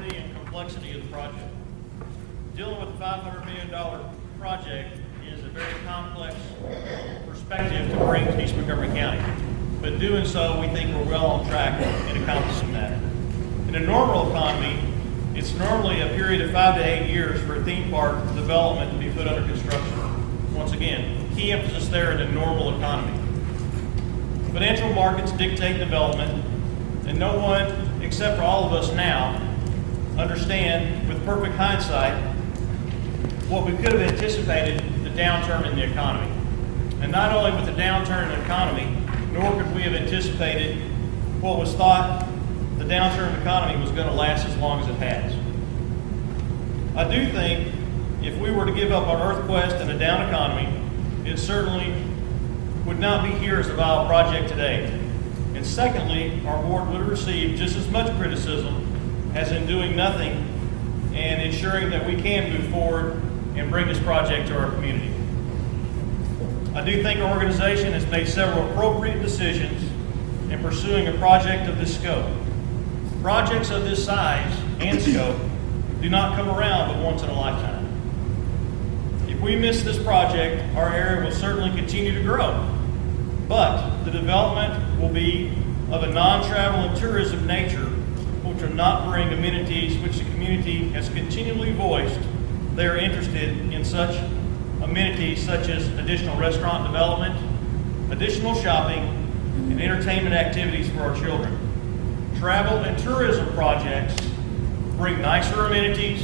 enormity and complexity of the project. Dealing with a $500 million project is a very complex perspective to bring to East Montgomery County. But doing so, we think we're well on track in accomplishing that. In a normal economy, it's normally a period of 5 to 8 years for a theme park development to be put under construction. Once again, key emphasis there in the normal economy. Financial markets dictate development, and no one, except for all of us now, understand with perfect hindsight what we could have anticipated the downturn in the economy. And not only with the downturn in the economy, nor could we have anticipated what was thought the downturn in the economy was going to last as long as it has. I do think if we were to give up on EarthQuest in a down economy, it certainly would not be here as a viable project today. And secondly, our board would receive just as much criticism as in doing nothing and ensuring that we can move forward and bring this project to our community. I do think our organization has made several appropriate decisions in pursuing a project of this scope. Projects of this size and scope do not come around but once in a lifetime. If we miss this project, our area will certainly continue to grow, but the development will be of a non-travel and tourism nature, which will not bring amenities which the community has continually voiced they are interested in. Such amenities such as additional restaurant development, additional shopping, and entertainment activities for our children. Travel and tourism projects bring nicer amenities,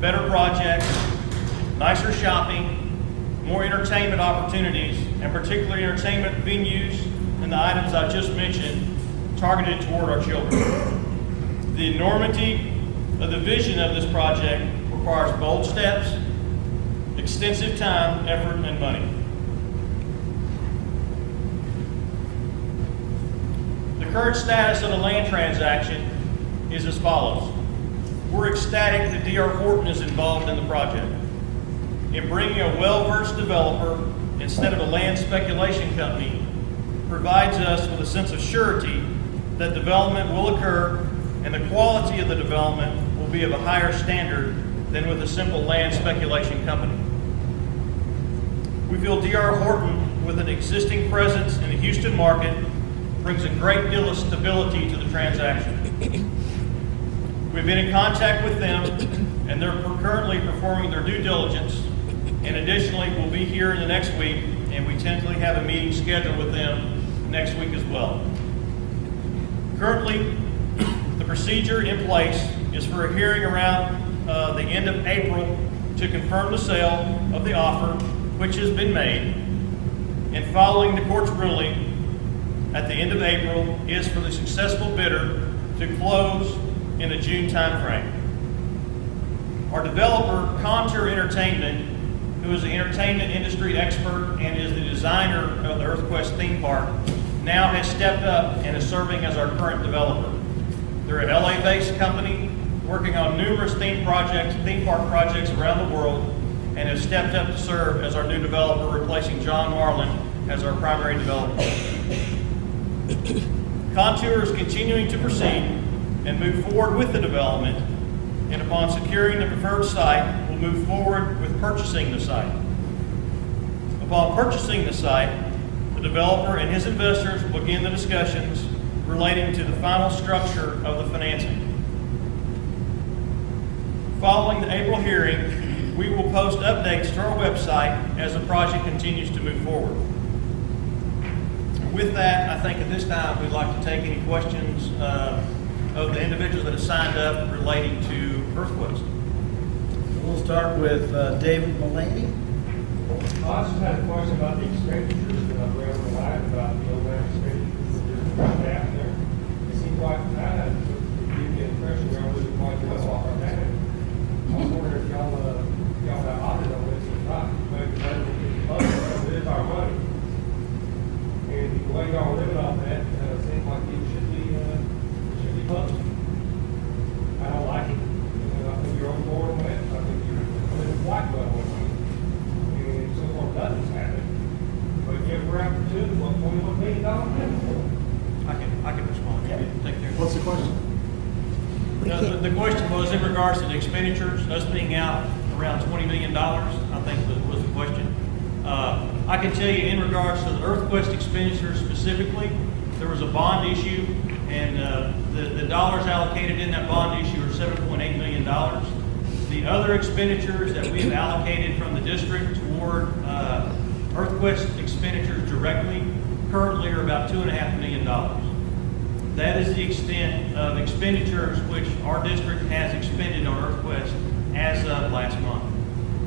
better projects, nicer shopping, more entertainment opportunities, and particularly entertainment venues and the items I just mentioned targeted toward our children. The enormity of the vision of this project requires bold steps, extensive time, effort, and money. The current status of the land transaction is as follows. We're ecstatic that D.R. Horton is involved in the project. In bringing a well-versed developer instead of a land speculation company provides us with a sense of surety that development will occur and the quality of the development will be of a higher standard than with a simple land speculation company. We feel D.R. Horton, with an existing presence in the Houston market, brings a great deal of stability to the transaction. We've been in contact with them, and they're currently performing their due diligence, and additionally, we'll be here in the next week, and we tentatively have a meeting scheduled with them next week as well. Currently, the procedure in place is for a hearing around the end of April to confirm the sale of the offer, which has been made, and following the court's ruling at the end of April is for the successful bidder to close in the June timeframe. Our developer, Contour Entertainment, who is an entertainment industry expert and is the designer of the EarthQuest theme park, now has stepped up and is serving as our current developer. They're an LA-based company working on numerous theme park projects around the world, and have stepped up to serve as our new developer, replacing John Marlin as our primary developer. Contour is continuing to proceed and move forward with the development, and upon securing the preferred site, will move forward with purchasing the site. Upon purchasing the site, the developer and his investors will begin the discussions relating to the final structure of the financing. Following the April hearing, we will post updates to our website as the project continues to move forward. With that, I think at this time we'd like to take any questions of the individuals that have signed up relating to EarthQuest. We'll start with David Mullaney. I just had a question about the expenditures that I've read online about the overall expenditures for the staff there. It seems like that give me the impression we're losing quite well off our data. I was wondering if y'all got audited on this or not. Maybe it is our money. And the way y'all living off that, seems like it should be public. I don't like it. I think you're on board with it. I think you're living quite well with it. And so far nothing's happened. But yet we're after $21 million. I can respond. Yeah. Take care. What's the question? The question was in regards to the expenditures, us being out around $20 million, I think that was the question. I can tell you in regards to the EarthQuest expenditures specifically, there was a bond issue, and the dollars allocated in that bond issue are $7.8 million. The other expenditures that we've allocated from the district toward EarthQuest expenditures directly currently are about $2.5 million. That is the extent of expenditures which our district has expended on EarthQuest as of last month.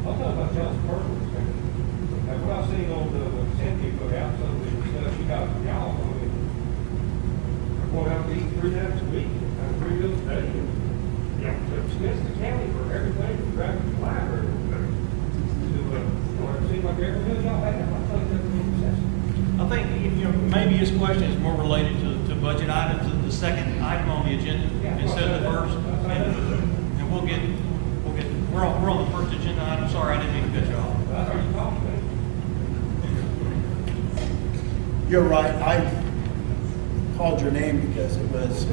I'll talk about y'all's personal expenses. Like what I've seen on the consent you put out, some of the stuff you got from y'all, I mean, we're going out to eat 3 times a week, and 3 meals a day. Yeah, to expense the county for everything, from driving to the library, to, it seems like every meal y'all have, I think that's excessive. I think, maybe his question is more related to budget items, the second item on the agenda instead of the first. And we're on the first agenda item. Sorry, I didn't mean to cut you off. That's what you talking about. You're right, I called your name because it was,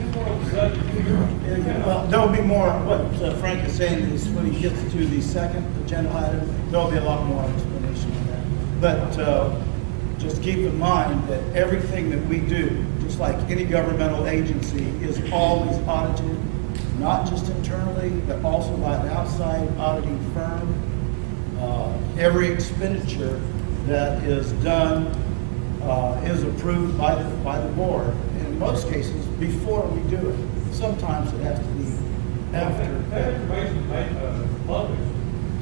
well, there'll be more, what Frank is saying is when he gets to the second agenda item, there'll be a lot more explanation on that. But just keep in mind that everything that we do, just like any governmental agency, is always audited, not just internally, but also by an outside auditing firm. Every expenditure that is done is approved by the board. In most cases, before we do it. Sometimes it has to be after. That information made public.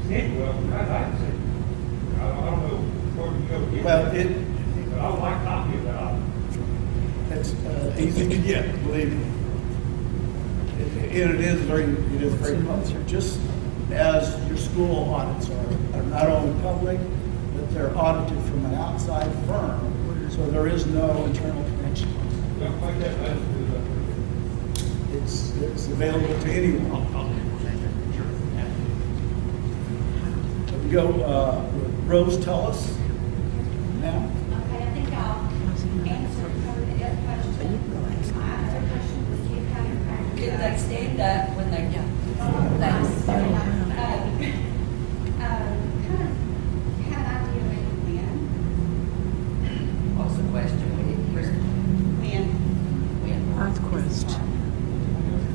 Well, I don't know where you go to get Well, it. But I would like a copy of that. it's easy to get, believe me. It is very public. Just as your school audits are not only public, but they're audited from an outside firm, so there is no internal connection. Don't make that matter to the It's available to anyone. Sure. We go with Rose Tullis now. Okay, I think I'll answer covered the other question. My other question was you kind of. Did they stand up when they got? Thanks. Thanks. Kind of had an idea of when. What's the question? When? When?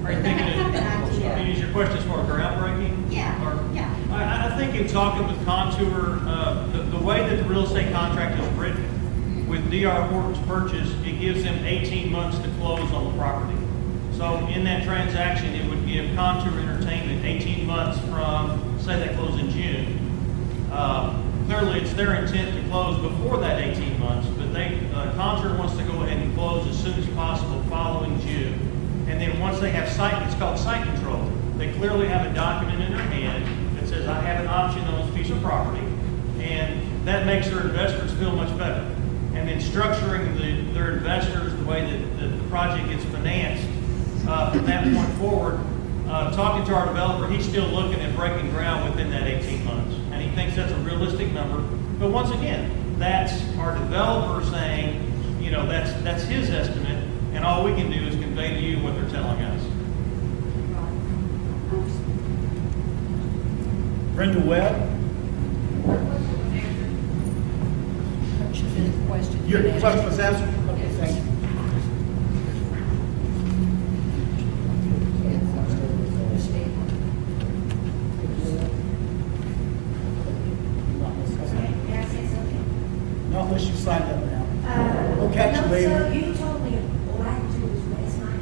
Are you thinking, is your question as far as groundbreaking? Yeah, Or- yeah. I think in talking with Contour, the way that the real estate contract is written, with D.R. Horton's purchase, it gives them 18 months to close on the property. So in that transaction, it would give Contour Entertainment 18 months from, say they close in June. Clearly, it's their intent to close before that 18 months, but Contour wants to go ahead and close as soon as possible following June. And then once they have it's called site control. They clearly have a document in their hand that says, I have an option on this piece of property, and that makes their investors feel much better. And then structuring their investors the way that the project gets financed from that point forward. Talking to our developer, he's still looking at breaking ground within that 18 months, and he thinks that's a realistic number. But once again, that's our developer saying, that's his estimate, and all we can do is convey to you what they're telling us. Brenda Webb, Question. your question was answered? Okay, thank you. May I say something? Not unless you signed up now. We'll catch you No, later. sir, you told me all I had to do was last night.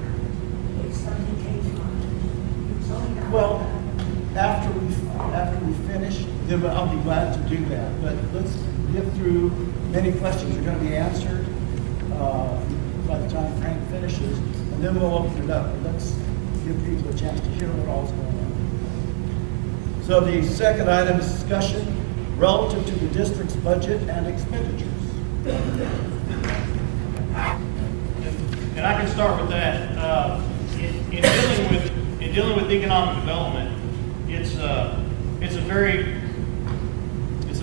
If something came to mind. You told me that. Well, after we finish, then I'll be glad to do that. But let's get through, many questions are going to be answered by the time Frank finishes, and then we'll open it up. Let's give people a chance to hear what all's going on. So the second item is discussion relative to the district's budget and expenditures. And I can start with that. In dealing with economic development, it's a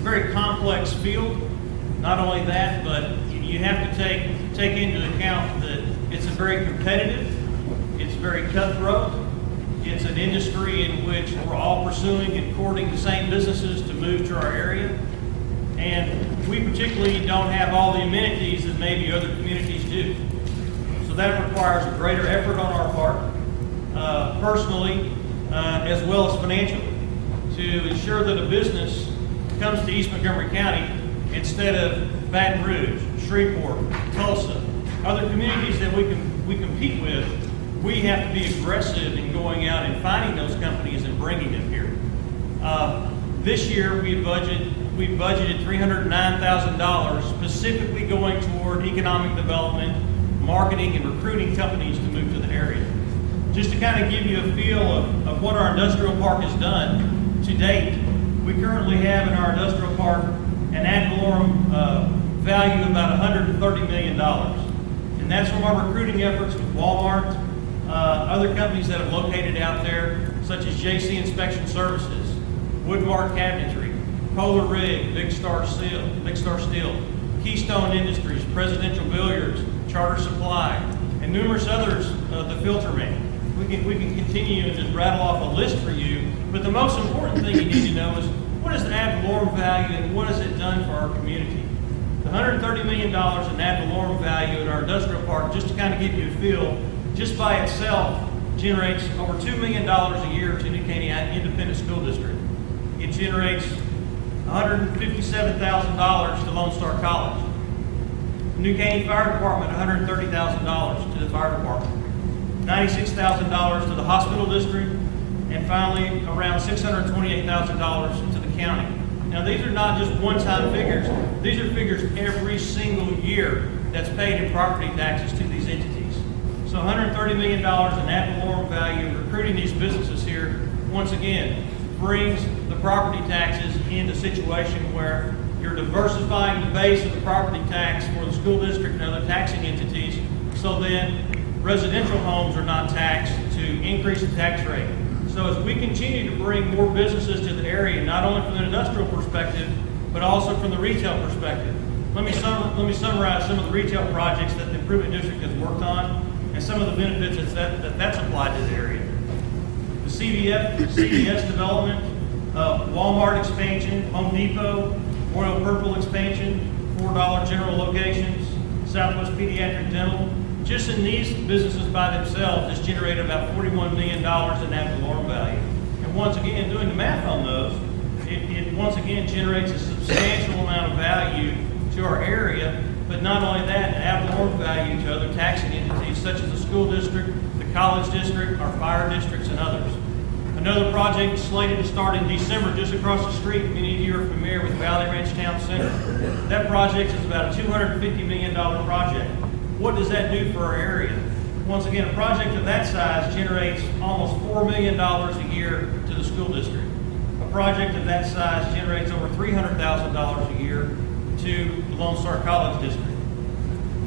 very complex field. Not only that, but you have to take into account that it's a very competitive, it's very cutthroat, It's an industry in which we're all pursuing and courting the same businesses to move to our area. And we particularly don't have all the amenities that maybe other communities do. So that requires a greater effort on our part, personally, as well as financially, to ensure that a business comes to East Montgomery County instead of Baton Rouge, Shreveport, Tulsa, other communities that we compete with. We have to be aggressive in going out and finding those companies and bringing them here. This year we budgeted $309,000 specifically going toward economic development, marketing, and recruiting companies to move to the area. Just to kind of give you a feel of what our industrial park has done to date, we currently have in our industrial park an ad valorem value of about $130 million. And that's from our recruiting efforts with Walmart, other companies that have located out there, such as JC Inspection Services, Woodmark Cabinetry, Polar Rig, Big Star Steel, Keystone Industries, Presidential Billiards, Charter Supply, and numerous others, the Filter Man. We can continue and just rattle off a list for you, but the most important thing you need to know is what is the ad valorem value and what has it done for our community? The $130 million in ad valorem value in our industrial park, just to kind of give you a feel, just by itself generates over $2 million a year to New Caney Independent School District. It generates $157,000 to Lone Star College. The New Caney Fire Department, $130,000 to the fire department. $96,000 to the hospital district, and finally around $628,000 to the county. Now these are not just one-time figures, these are figures every single year that's paid in property taxes to these entities. So $130 million in ad valorem value recruiting these businesses here, once again, brings the property taxes into a situation where you're diversifying the base of the property tax for the school district and other taxing entities, so then residential homes are not taxed to increase the tax rate. So as we continue to bring more businesses to the area, not only from an industrial perspective, but also from the retail perspective. Let me summarize some of the retail projects that the Improvement District has worked on and some of the benefits that's applied to the area. The CVS development, Walmart expansion, Home Depot, Royal Purple expansion, $4 General locations, Southwest Pediatric Dental. Just in these businesses by themselves, it's generated about $41 million in ad valorem value. And once again, doing the math on those, it once again generates a substantial amount of value to our area, but not only that, ad valorem value to other taxing entities such as the school district, the college district, our fire districts, and others. Another project slated to start in December just across the street. Many of you are familiar with Valley Ranch Town Center. That project is about a $250 million project. What does that do for our area? Once again, a project of that size generates almost $4 million a year to the school district. A project of that size generates over $300,000 a year to the Lone Star College District.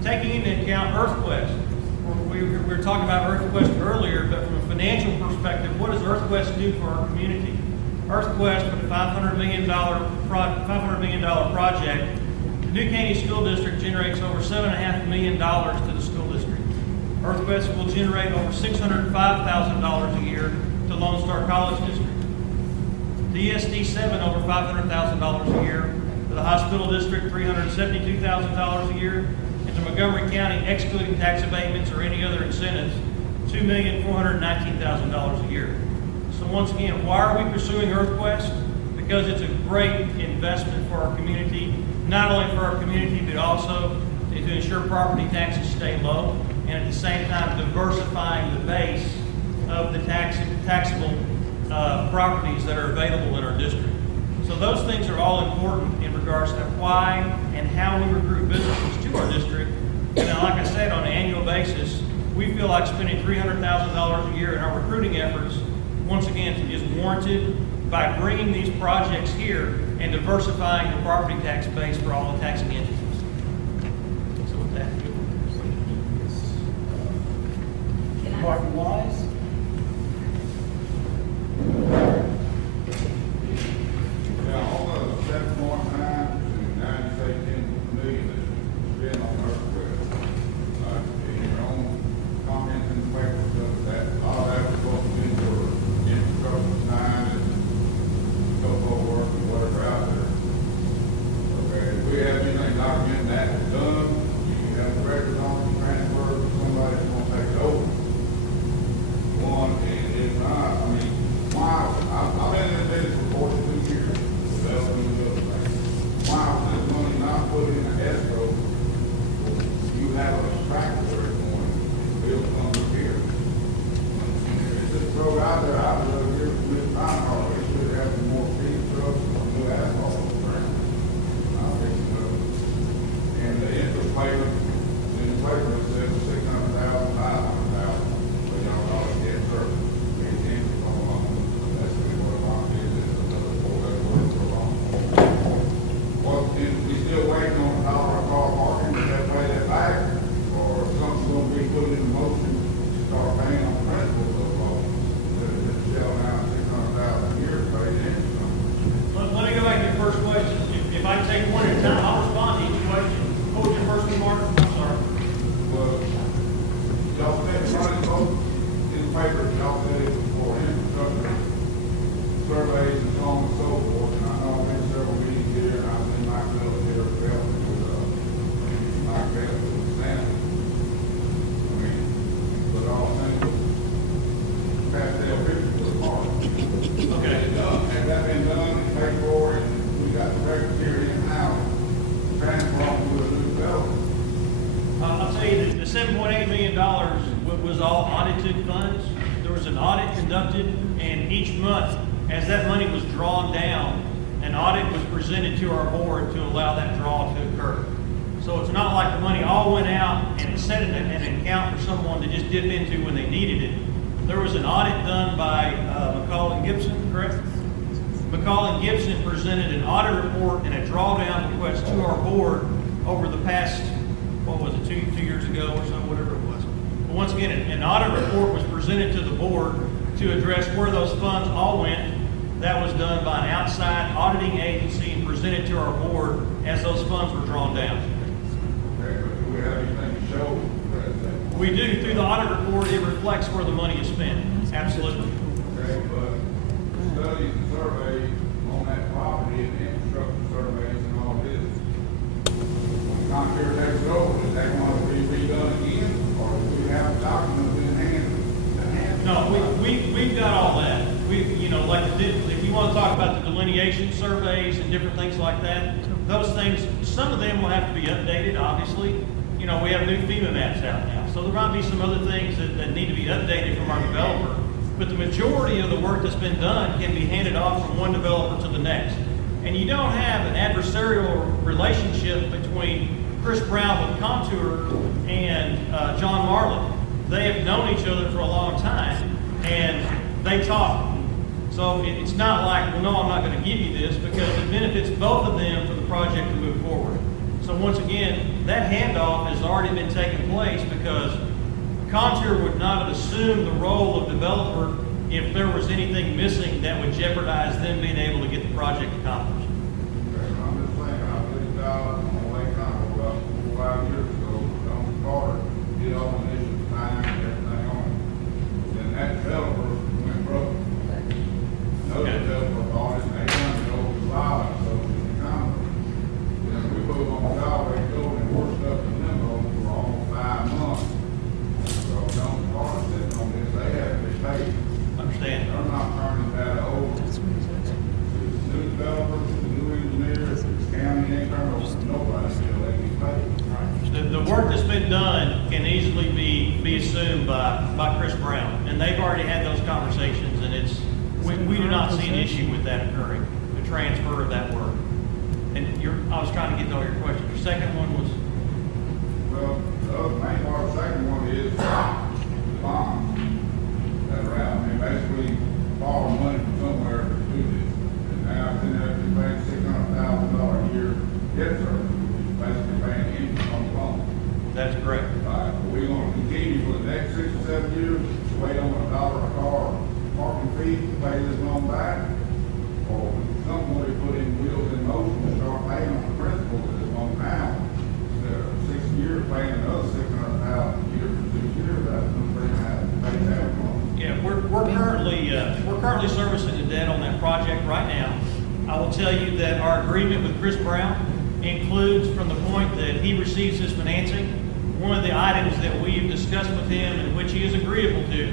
Taking into account EarthQuest, we were talking about EarthQuest earlier, but from a financial perspective, what does EarthQuest do for our community? EarthQuest, with a $500 million project, the New Caney School District generates over $7.5 million to the school district. EarthQuest will generate over $605,000 a year to Lone Star College District. DSD7 over $500,000 a year to the hospital district, $372,000 a year, and to Montgomery County, excluding tax abatements or any other incentives, $2,419,000 a year. So once again, why are we pursuing EarthQuest? Because it's a great investment for our community, not only for our community, but also to ensure property taxes stay low, and at the same time diversifying the base of the taxable properties that are available in our district. So those things are all important in regards to why and how we recruit businesses to our district. And then, like I said, on an annual basis, we feel like spending $300,000 a year in our recruiting efforts, once again, is warranted by bringing these projects here and diversifying the property tax base for all the taxing entities. So with that, Martin Wise? Yeah, all the 7.9 to 9 million that's spent on EarthQuest. In your own comments and questions of that, all that was supposed to be for audit conducted, and each month, as that money was drawn down, an audit was presented to our board to allow that draw to occur. So it's not like the money all went out and it's set in an account for someone to just dip into when they needed it. There was an audit done by McCall and Gibson, correct? McCall and Gibson presented an audit report and a drawdown request to our board over the past, what was it, two years ago or so, whatever it was. But once again, an audit report was presented to the board to address where those funds all went. That was done by an outside auditing agency and presented to our board as those funds were drawn down. Okay, but do we have anything to show that? We do, through the audit report, it reflects where the money is spent, absolutely. Okay, but studies and surveys on that property and infrastructure surveys and all this, when the contractor takes it over, is that going to be redone again? Or do we have documents in hand? No, we've got all that. If you want to talk about the delineation surveys and different things like that, those things, some of them will have to be updated, obviously. We have new FEMA maps out now. So there might be some other things that need to be updated from our developer. But the majority of the work that's been done can be handed off from one developer to the next. And you don't have an adversarial relationship between Chris Brown with Contour and John Marlin. They have known each other for a long time, and they talk. So it's not like, well, no, I'm not going to give you this, because it benefits both of them for the project to move forward. So once again, that handoff has already been taking place, because Contour would not have assumed the role of developer if there was anything missing that would jeopardize them being able to get the project accomplished. Okay, I'm just saying, I believe on Lake Conroe about 4 or 5 years ago, Don Carter did all the initial design and everything on it. Then that developer went broke. Another developer bought it, and they turned it over to Lyle, so the economy. Then we put them on job, they go and worked up in limbo for almost 5 months. So Don Carter said on this, they have to be paid. Understand? They're not turning that over to new developers, new engineers, county, internal, nobody until they get paid. The work that's been done can easily be assumed by Chris Brown, and they've already had those conversations, and we do not see an issue with that occurring, the transfer of that work. And I was trying to get to all your questions. Your second one was? Well, the other main part of the second one is the bonds that are out. I mean, basically borrow money from somewhere to do this. And now it's in there, it's paying $600,000 a year debt service, which is basically paying interest on the loan. That's correct. Are we going to continue for the next 6 or 7 years to wait on $1 a car parking fee to pay this loan back? Or some point we put in wheels in motion to start paying on the principal of this loan now? Instead of 6 years paying another $600,000 a year for 6 years, that's going to bring that pay down loan. Yeah, we're currently servicing the debt on that project right now. I will tell you that our agreement with Chris Brown includes, from the point that he receives his financing, one of the items that we've discussed with him and which he is agreeable to,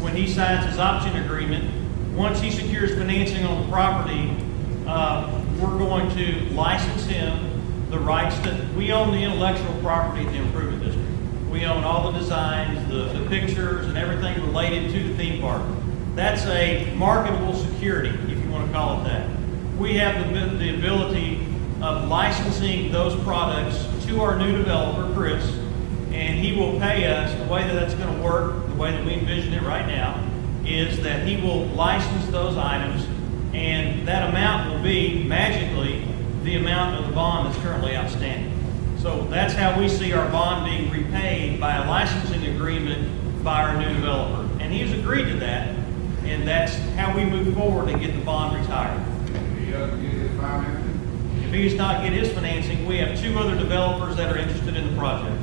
when he signs his option agreement, once he secures financing on the property, we're going to license him the rights to, we own the intellectual property of the improvement district. We own all the designs, the pictures, and everything related to the theme park. That's a marketable security, if you want to call it that. We have the ability of licensing those products to our new developer, Chris, and he will pay us. The way that that's going to work, the way that we envision it right now, is that he will license those items, and that amount will be magically the amount of the bond that's currently outstanding. So that's how we see our bond being repaid, by a licensing agreement by our new developer. And he's agreed to that, and that's how we move forward and get the bond retired. If he doesn't get his financing, If he does not get his financing, we have 2 other developers that are interested in the project.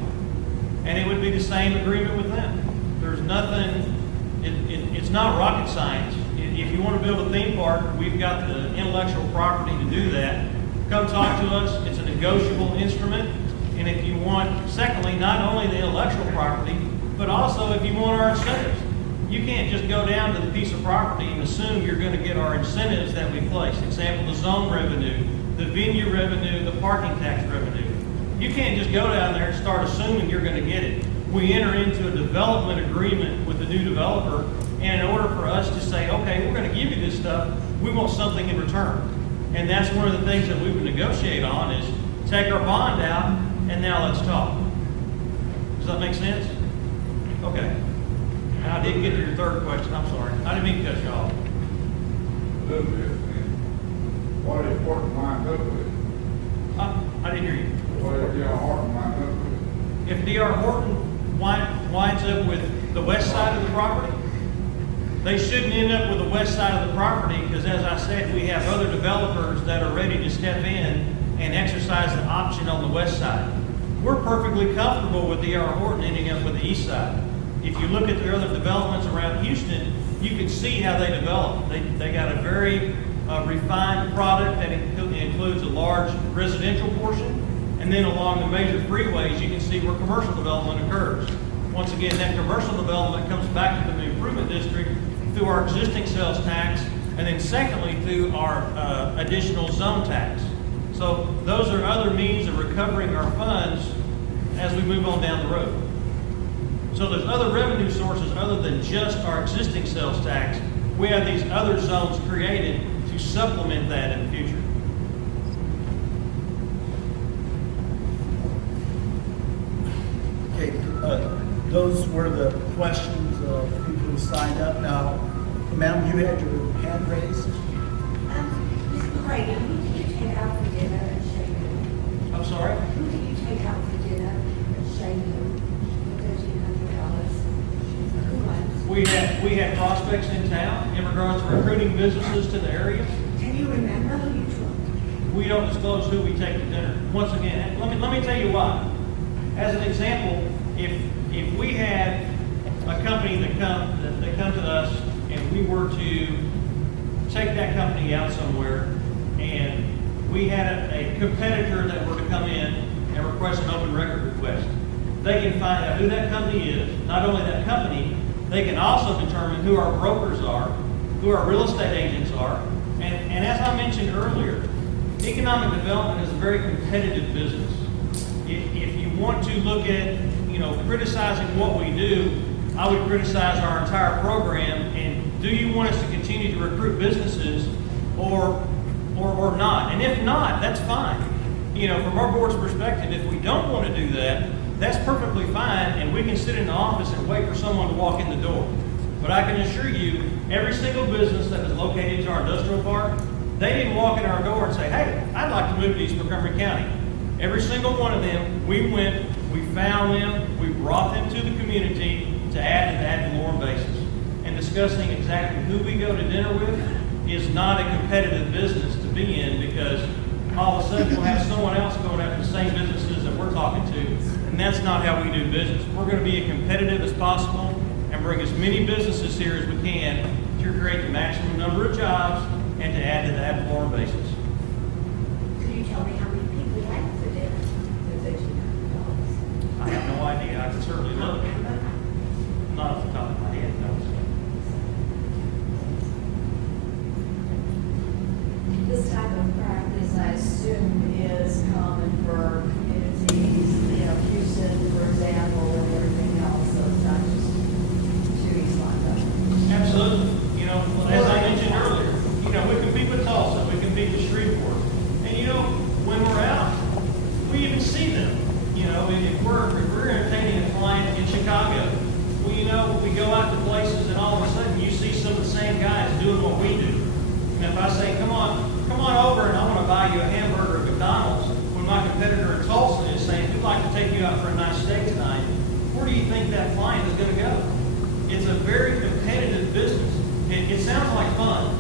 And it would be the same agreement with them. There's nothing, it's not rocket science. If you want to build a theme park, we've got the intellectual property to do that. Come talk to us. It's a negotiable instrument. And if you want, secondly, not only the intellectual property, but also if you want our incentives. You can't just go down to the piece of property and assume you're going to get our incentives that we place. Example, the zone revenue, the venue revenue, the parking tax revenue. You can't just go down there and start assuming you're going to get it. We enter into a development agreement with the new developer, And in order for us to say, okay, we're going to give you this stuff, we want something in return. And that's one of the things that we would negotiate on is take our bond out, and now let's talk. Does that make sense? Okay. Now, I didn't get to your third question. I'm sorry. I didn't mean to cut you off. A little bit, and what is Horton lined up with? I didn't hear you. What is D.R. Horton lined up with? If D.R. Horton winds up with the west side of the property, they shouldn't end up with the west side of the property because, as I said, we have other developers that are ready to step in and exercise the option on the west side. We're perfectly comfortable with D.R. Horton ending up with the east side. If you look at the other developments around Houston, you can see how they develop. They got a very refined product that includes a large residential portion, and then along the major freeways, you can see where commercial development occurs. Once again, that commercial development comes back to the improvement district through our existing sales tax, and then secondly, through our additional zone tax. So those are other means of recovering our funds as we move on down the road. So there's other revenue sources other than just our existing sales tax. We have these other zones created to supplement that in the future. Okay, those were the questions of people who signed up. Now, ma'am, you had your hand raised. Ms. McCraven, who did you take out for dinner at Shaden? I'm sorry? Who did you take out for dinner at Shaden for $1,300? Who was? We had prospects in town in regards to recruiting businesses to the area. Can you remember who you took? We don't disclose who we take to dinner. Once again, let me tell you why. As an example, if we had a company that come to us and we were to take that company out somewhere and we had a competitor that were to come in and request an open record request, they can find out who that company is, not only that company, they can also determine who our brokers are, who our real estate agents are, and as I mentioned earlier, economic development is a very competitive business. If you want to look at, criticizing what we do, I would criticize our entire program. And do you want us to continue to recruit businesses or not? And if not, that's fine. From our board's perspective, if we don't want to do that, that's perfectly fine, and we can sit in the office and wait for someone to walk in the door. But I can assure you, every single business that is located in our industrial park, they didn't walk in our door and say, hey, I'd like to move to East Montgomery County. Every single one of them, we went, we found them, we brought them to the community to add to the ad valorem basis. And discussing exactly who we go to dinner with is not a competitive business to be in, because all of a sudden we'll have someone else going after the same businesses that we're talking to, and that's not how we do business. We're going to be as competitive as possible and bring as many businesses here as we can to create the maximum number of jobs and to add to the ad valorem basis. Could you tell me how many people you had for dinner for $1,300? I have no idea. I can certainly look. Not off the top of my head, no. This type of practice, I assume, is common for communities, Houston, for example, and everything else, so it's not just to East Montgomery. Absolutely. As I mentioned earlier, we compete with Tulsa, we compete with Shreveport. And when we're out, we even see them. If we're entertaining a client in Chicago, we go out to places and all of a sudden you see some of the same guys doing what we do. And if I say, come on over and I want to buy you a hamburger at McDonald's, when my competitor in Tulsa is saying, we'd like to take you out for a nice steak tonight, where do you think that client is going to go? It's a very competitive business. It sounds like fun,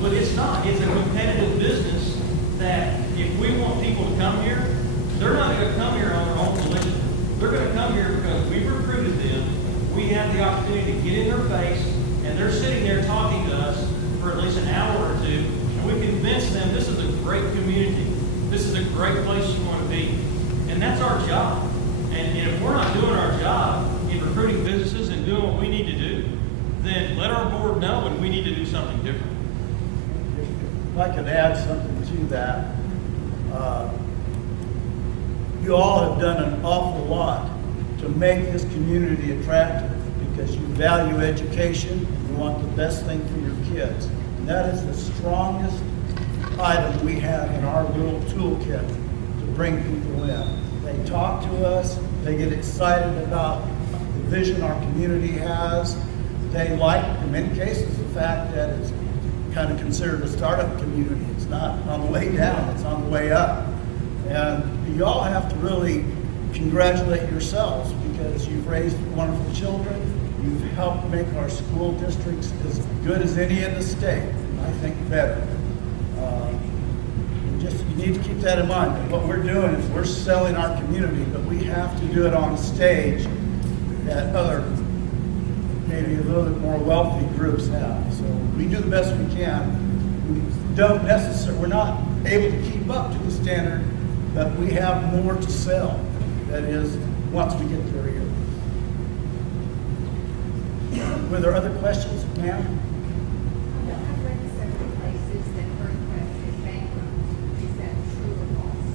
but it's not. It's a competitive business that if we want people to come here, they're not going to come here on their own volition. They're going to come here because we've recruited them. We have the opportunity to get in their face, and they're sitting there talking to us for at least an hour or two, and we convince them this is a great community. This is a great place you want to be. And that's our job. And if we're not doing our job in recruiting businesses and doing what we need to do, then let our board know and we need to do something different. If I could add something to that, you all have done an awful lot to make this community attractive, because you value education, you want the best thing for your kids. And that is the strongest item we have in our little toolkit to bring people in. They talk to us, they get excited about the vision our community has. They like, in many cases, the fact that it's kind of considered a startup community. It's not on the way down, it's on the way up. And you all have to really congratulate yourselves because you've raised wonderful children. You've helped make our school districts as good as any in the state, and I think better. You need to keep that in mind. But what we're doing is we're selling our community, but we have to do it on a stage that other, maybe a little bit more wealthy groups have. So we do the best we can. We're not able to keep up to the standard, but we have more to sell. That is, once we get there here. Were there other questions, ma'am? I've read several places that EarthQuest is bankrupt. Is that true or false?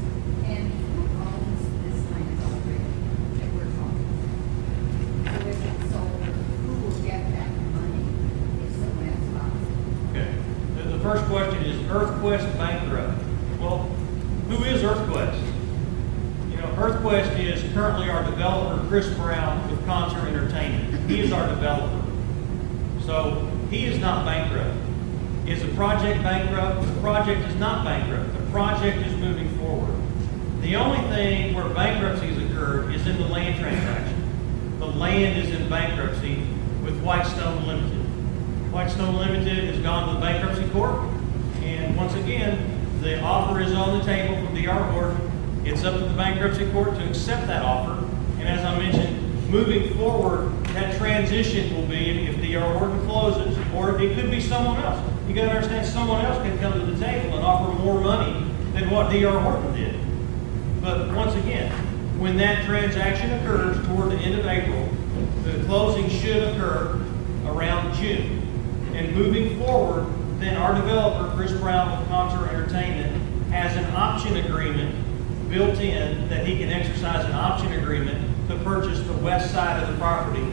And who owns this land already that we're talking about? So if it's sold, who will get that money if someone else buys it? Okay. The first question is EarthQuest bankrupt. Well, who is EarthQuest? You know, EarthQuest is currently our developer, Chris Brown, with Concert Entertainment. He is our developer. So he is not bankrupt. Is the project bankrupt? The project is not bankrupt. The project is moving forward. The only thing where bankruptcy has occurred is in the land transaction. The land is in bankruptcy with Whitestone Limited. Whitestone Limited has gone to the bankruptcy court, and once again, the offer is on the table from DR Horton. It's up to the bankruptcy court to accept that offer, and as I mentioned, moving forward, that transition will be if DR Horton closes, or it could be someone else. You got to understand, someone else can come to the table and offer more money than what DR Horton did. But once again, when that transaction occurs toward the end of April, the closing should occur around June. And moving forward, then our developer, Chris Brown with Concert Entertainment, has an option agreement built in that he can exercise an option agreement to purchase the west side of the property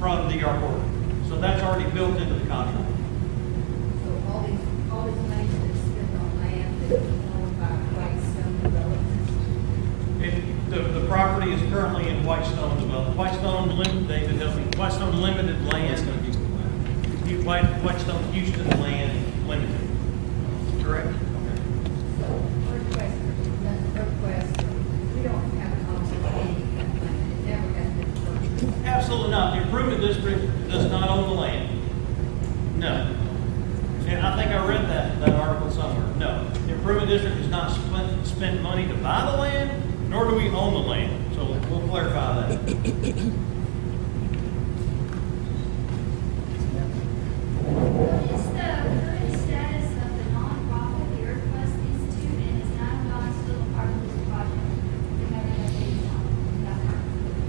from DR Horton. So that's already built into the contract. So all this money that's spent on land that's owned by Whitestone Development? The property is currently in Whitestone Development. Whitestone Limited, David, help me. Whitestone Limited Land. Whitestone Houston Land Limited. Correct? So EarthQuest, we don't have an option of any of that land. It never has been purchased. Absolutely not. The improvement district does not own the land. No. And I think I read that article somewhere. No. The improvement district has not spent money to buy the land, nor do we own the land. So we'll clarify that. What is the current status of the nonprofit, the EarthQuest Institute, and is Don still a part of this project?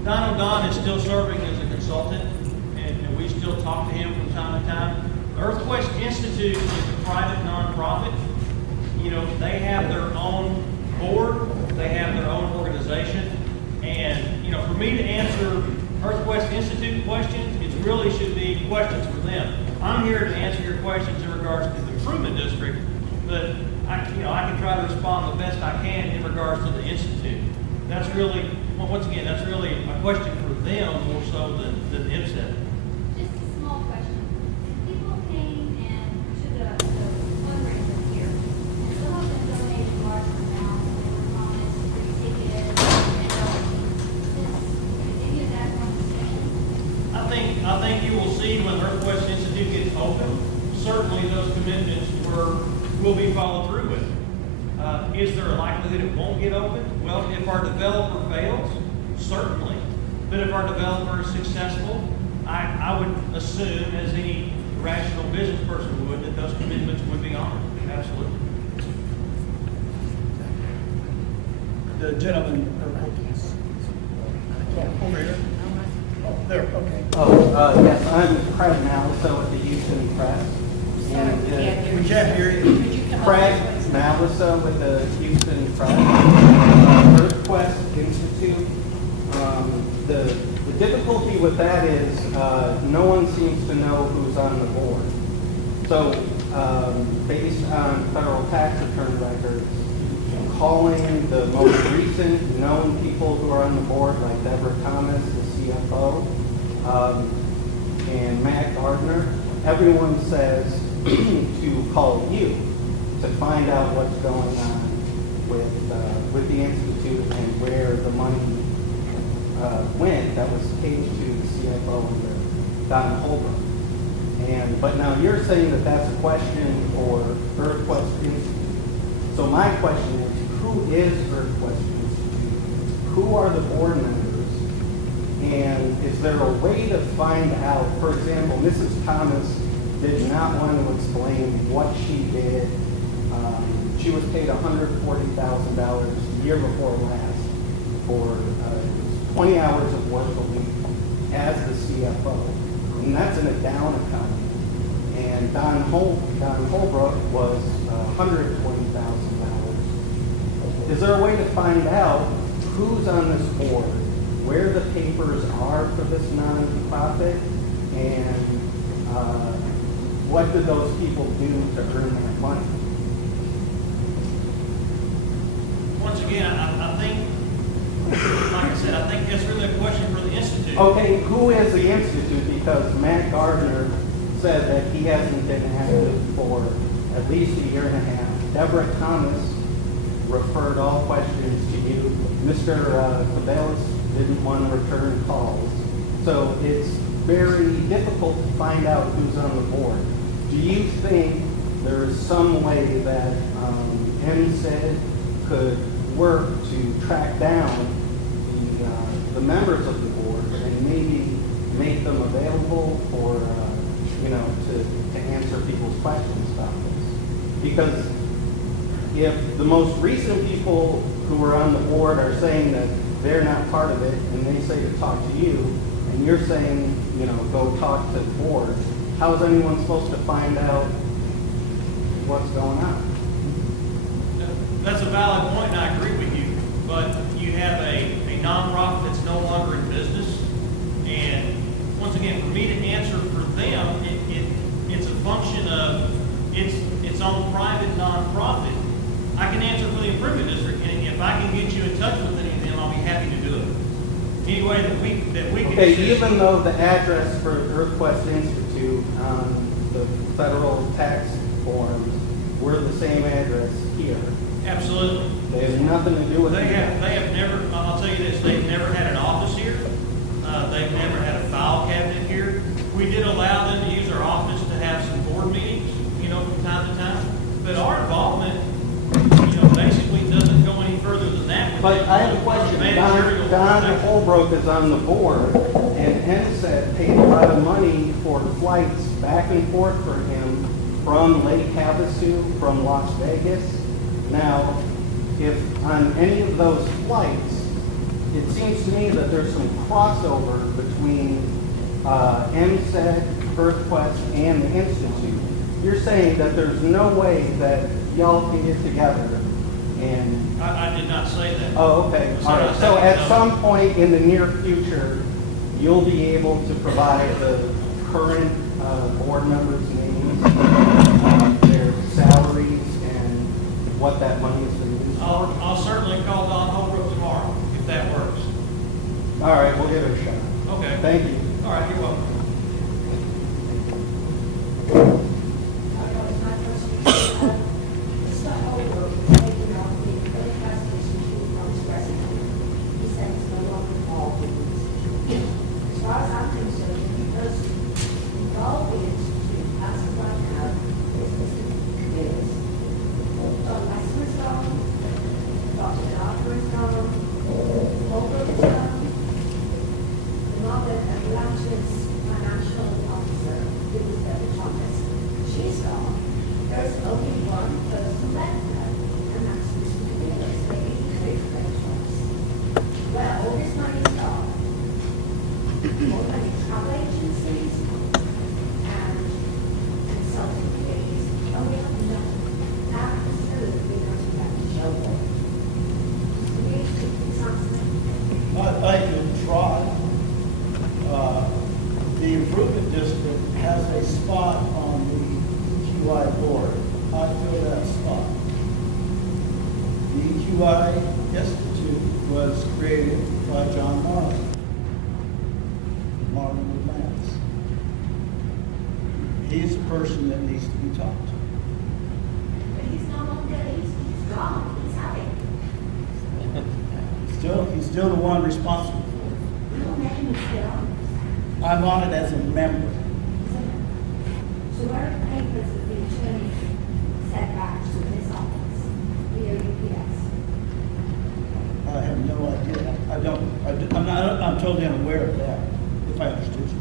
Don O'Don is still serving as a consultant, and we still talk to him from time to time. EarthQuest Institute is a private nonprofit. You know, they have their own board, they have their own organization, and, you know, for me to answer EarthQuest Institute questions, it really should be questions for them. I'm here to answer your questions in regards to the improvement district, but I can try to respond the best I can in regards to the institute. That's really, well, once again, that's really a question for them more so than IMCIT. Just a small question. People came and to the fundraiser here, and some of them donated large amounts, and they were promised free tickets and is any of that going to stand? I think you will see when EarthQuest Institute gets open, certainly those commitments will be followed through with. Is there a likelihood it won't get open? Well, if our developer fails, certainly. But if our developer is successful, I would assume, as any rational business person would, that those commitments would be honored. Absolutely. The gentleman over here. Oh, there, okay. Yes, I'm Craig Maliso at the Houston Press. And, We can't hear you. Craig Maliso with the Houston Press. EarthQuest Institute. The difficulty with that is no one seems to know who's on the board. So based on federal tax return records, calling the most recent known people who are on the board, like Deborah Thomas, the CFO, and Matt Gardner, everyone says to call you to find out what's going on with the Institute and where the money went that was paid to the CFO and Don Holbrook. But now you're saying that that's a question for EarthQuest Institute. So my question is, who is EarthQuest Institute? Who are the board members? And is there a way to find out, for example, Mrs. Thomas did not want to explain what she did. She was paid $140,000 the year before last for 20 hours of work a week as the CFO. And that's in a down account. And Don Holbrook was $120,000. Is there a way to find out who's on this board, where the papers are for this nonprofit, and what did those people do to earn that money? Once again, I think, like I said, I think that's really a question for the Institute. Okay, who is the Institute? Because Matt Gardner said that he hasn't been active for at least a year and a half. Deborah Thomas referred all questions to you. Mr. Cabales didn't want to return calls. So it's very difficult to find out who's on the board. Do you think there is some way that EMCID could work to track down the members of the board and maybe make them available for, to answer people's questions about this? Because if the most recent people who are on the board are saying that they're not part of it and they say to talk to you, and you're saying, go talk to the board, how is anyone supposed to find out what's going on? That's a valid point, and I agree with you. But you have a nonprofit that's no longer in business, and once again, for me to answer for them, it's a function of its own private nonprofit. I can answer for the improvement district, and if I can get you in touch with any of them, I'll be happy to do it. Any way that we can. Okay, even though the address for EarthQuest Institute on the federal tax forms were the same address here. Absolutely. They have nothing to do with They it. have never, I'll tell you this, they've never had an office here. They've never had a file cabinet here. We did allow them to use our office to have some board meetings, from time to time. But our involvement, basically doesn't go any further than that. But I have a question. Don Holbrook is on the board, and EMCID paid a lot of money for flights back and forth for him from Lake Havasu, from Las Vegas. Now, if on any of those flights, it seems to me that there's some crossover between EMCID, EarthQuest, and the Institute. You're saying that there's no way that y'all can get together and... I did not say that. Oh, okay. All right. So at some point in the near future, you'll be able to provide the current board members' names, their salaries, and what that money is going to be used for? I'll certainly call Don Holbrook tomorrow, if that works. All right, we'll give it a shot. Okay. Thank you. All right, you're welcome. I could try. EQI board, I fill that spot. The EQI Institute was created by John Marlin with Lance. He's the person that needs to be talked to. But he's not on the, he's gone, he's happy. He's still the one responsible for it. Real name is still on I'm on it as a member. this. So what are the papers that the attorney sent back to this office, the OUPS? I have no idea. I'm totally unaware of that, if I understood you